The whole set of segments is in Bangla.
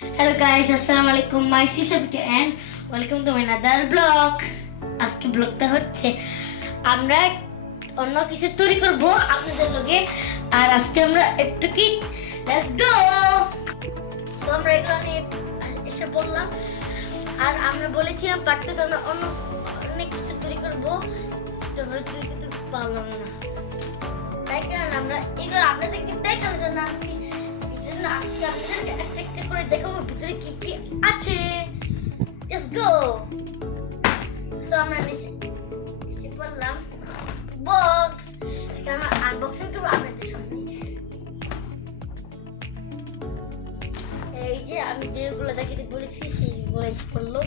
Hello guys, Assalamualaikum. My sister and welcome to my another vlog. আজকে ব্লগটা হচ্ছে আমরা অন্য কিছু তৈরি করব আপনাদের লগে। আর আজকে আমরা একটু কি লেটস গো। তো আমরা এগুলো নিয়ে এসে বললাম আর আমরা বলেছিলাম পারতে তো আমরা অনেক কিছু তৈরি করব, তোমরা কিন্তু পারলাম না। তাই কারণ আমরা এগুলো আপনাদেরকে দেখানোর জন্য আনছি। আজকে আপনাদেরকে একটা একটা করে দেখাবো ভিতরে কি কি আছে। Let's go. সো আমরা নিচে পড়লাম বক্স, এখানে আমরা আনবক্সিং করবো আপনাদের সামনে। এই যে আমি যেগুলো দেখাতে বলেছি সেইগুলো এসে পড়লো।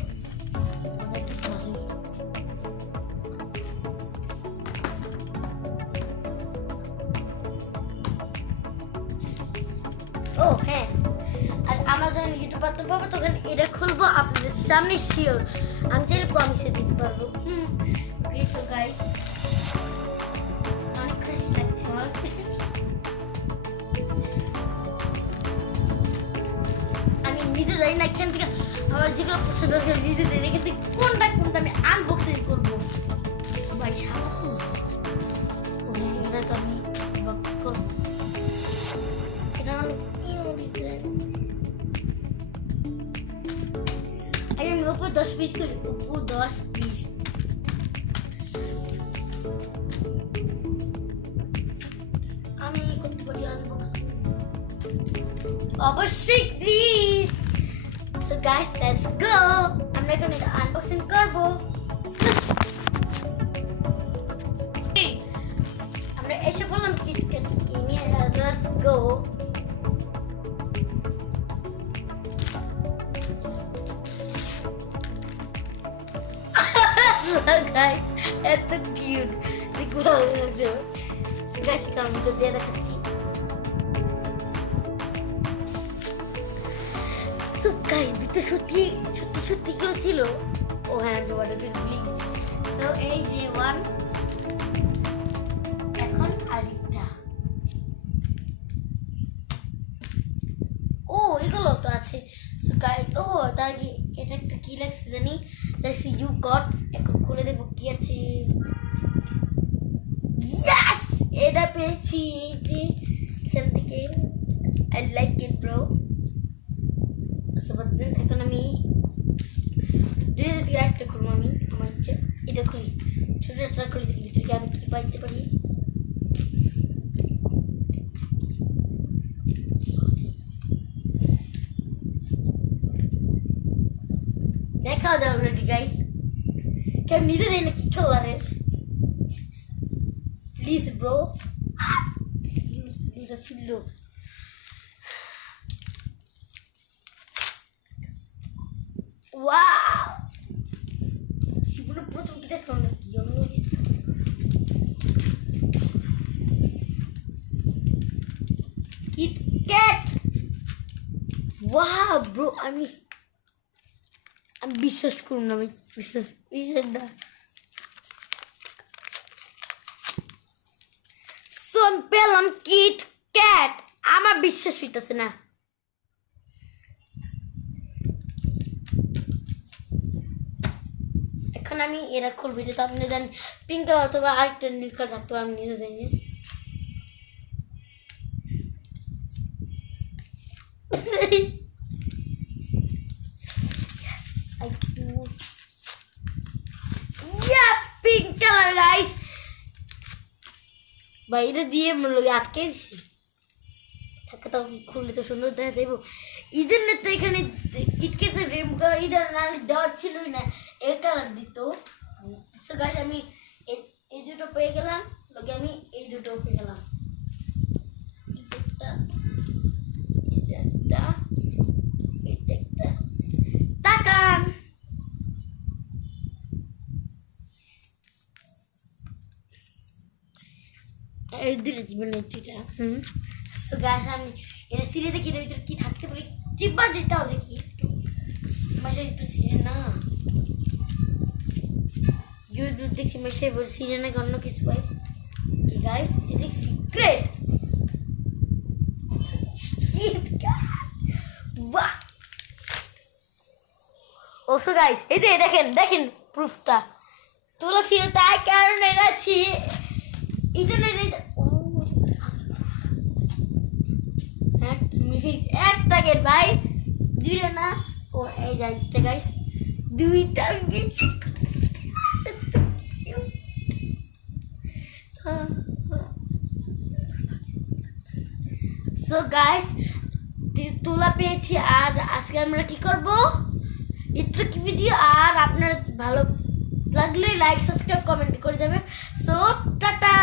ও হ্যাঁ, আর আমরা যখন ইউটিউব করতে পারবো তখন এটা খুলবো আপনাদের সামনে শিওর। আমি চাইলে প্রমিসে দিতে পারবো। ওকে সো গাইস, অনেক খুশি লাগছে আমার। আমি নিজে জানি না এখান থেকে আমার যেগুলো পছন্দ আছে নিজে জানি এখান থেকে কোনটা আমি আনবক্সিং করবো। ভাই সারা তো হ্যাঁ, এটা তো আমি করবো। এটা অনেক আমি উপর 10 পিস করি, উপর 10 পিস। আমি করতে পারি আনবক্সিং অবশ্যই please. So guys let's go, আমরা এখন এটা আনবক্সিং করব। আমরা এসে বললাম কিটক্যাট কিনে, লেটস গো। Guys, এত কিউট দেখো, ভালো লাগছে। গাইস আমি তো দিয়ে দেখাচ্ছি। সো গাইস ভিতরে সত্যি কেউ ছিল। ও হ্যাঁ, তোমাদের ভুলে গেছি। তো এই যে ওয়ান, এখন আরেকটা। ও এগুলো তো আছে। সো গাইস ও তার আগে এটা একটা কি লাগছে জানি, লাগছে ইউ গট। এখন খুলে দেখবো কি আছে। ইয়েস, এটা পেয়েছি। এই যে এখান থেকে আই লাইক ইট ব্রো। এখন আমি দুই দিকে একটা খুলবো। আমি আমার ইচ্ছে এটা খুলি, ছোট একটা খুলি দেখি ভিতরে আমি কি পাইতে পারি। দেখা যাবে অলরেডি গাইস, কেমন নিজে জানি না কি কালারের। প্লিজ ব্রো, এটা ছিল। ওয়াও, জীবনে প্রথম কি দেখলাম না কি অন্য কিটক্যাট। ওয়াও ব্রো, আমি বিশ্বাস করুন না, আমি বিশ্বাস না। সো আমি পেলাম কিটক্যাট, আমার বিশ্বাস হইতেছে না। এখন আমি এরা খুলবো, যেটা আপনি জানেন পিঙ্ক কালার অথবা আরেকটা নীল কালার থাকতো, আমি নিজে জানি। পিঙ্ক কালার গাইস, বাইরে দিয়ে লোক আটকে দিছি। থাকে তাও কি খুললে তো সুন্দর দেখা যাইব। এই জন্য তো এখানে কিটক্যাটের রেম কালার ইদার না দেওয়া ছিলই না, এই কালার দিত। সো গাইস আমি এই দুটো পেয়ে গেলাম, লোকে আমি এই দুটো পেয়ে গেলাম। তাকান এই দুটো জীবনে দুটা। সো গাইস আমি এটা সিরে দেখি এর ভিতরে কি থাকতে পারে, চিপা যেতে হবে দেখি একটু। মাসে একটু সিরে না ইউটিউব দেখছি, মাসে এবার সিরে নাকি অন্য কিছু পাই কি গাইস। এটা সিক্রেট। সো গাইস এই যে দেখেন দেখেন প্রুফটা তোলা ছিল তাই কারণ এনেছি এই জন্য একটা গেট ভাই দুইটা না ও এই যাইতে গাইস দুইটা বেশি সো গাইস তুলা পেয়েছি আর আজকে আমরা কি করব একটু কি ভিডিও আর আপনার ভালো লাগলে লাইক সাবস্ক্রাইব কমেন্ট করে যাবেন সো টাটা